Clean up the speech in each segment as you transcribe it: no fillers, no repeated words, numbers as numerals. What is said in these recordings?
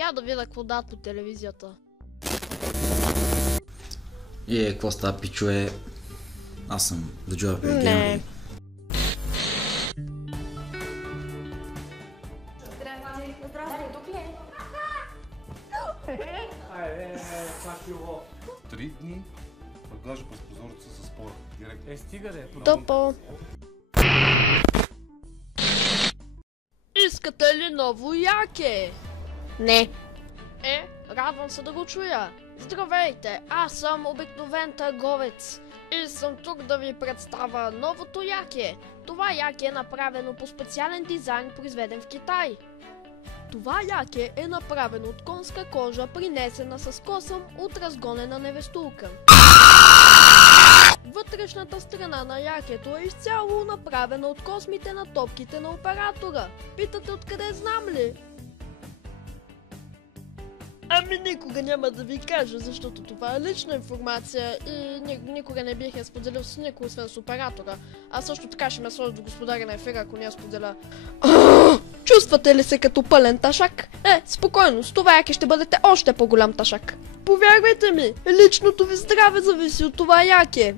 Я да видя какво дадат по телевизията. Какво става, пичове? Аз съм The Joy Gamer. Здравейте, тук ли е? Три дни продажа през прозореца с спора. Директно. Стига де. Топо. Искате ли ново яке? Не. Радвам се да го чуя. Здравейте, аз съм обикновен търговец и съм тук да ви представя новото яке. Това яке е направено по специален дизайн, произведен в Китай. Това яке е направено от конска кожа, принесена с косъм от разгонена невестулка. Вътрешната страна на якето е изцяло направена от космите на топките на оператора. Питате откъде знам ли? Ами никога няма да ви кажа, защото това е лична информация и никога не бих я споделил с никой, освен с оператора. А също така ще ме сложи до господаря на ефира, ако не я споделя. Чувствате ли се като пълен ташак? Спокойно, с това яке ще бъдете още по-голям ташак. Повярвайте ми, личното ви здраве зависи от това яке.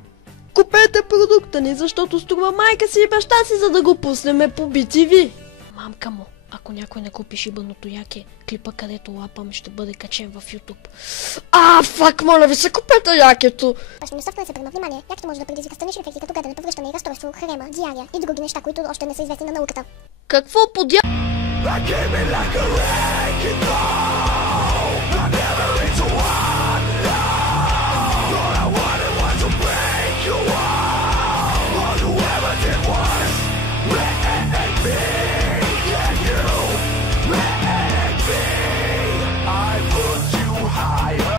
Купете продукта ни, защото струва майка си и баща си, за да го пуснеме по BTV. Мамка му, ако някой не купи шибаното яке, клипа където лапам ще бъде качен в YouTube. Фак, моля ви се, купете якето! Бащино софтуер се приема внимание. Якето може да предизвика странични ефекти като гадане, повръщане и разстройство, хрема, диария и други неща, които още не са известни на науката. Какво подя...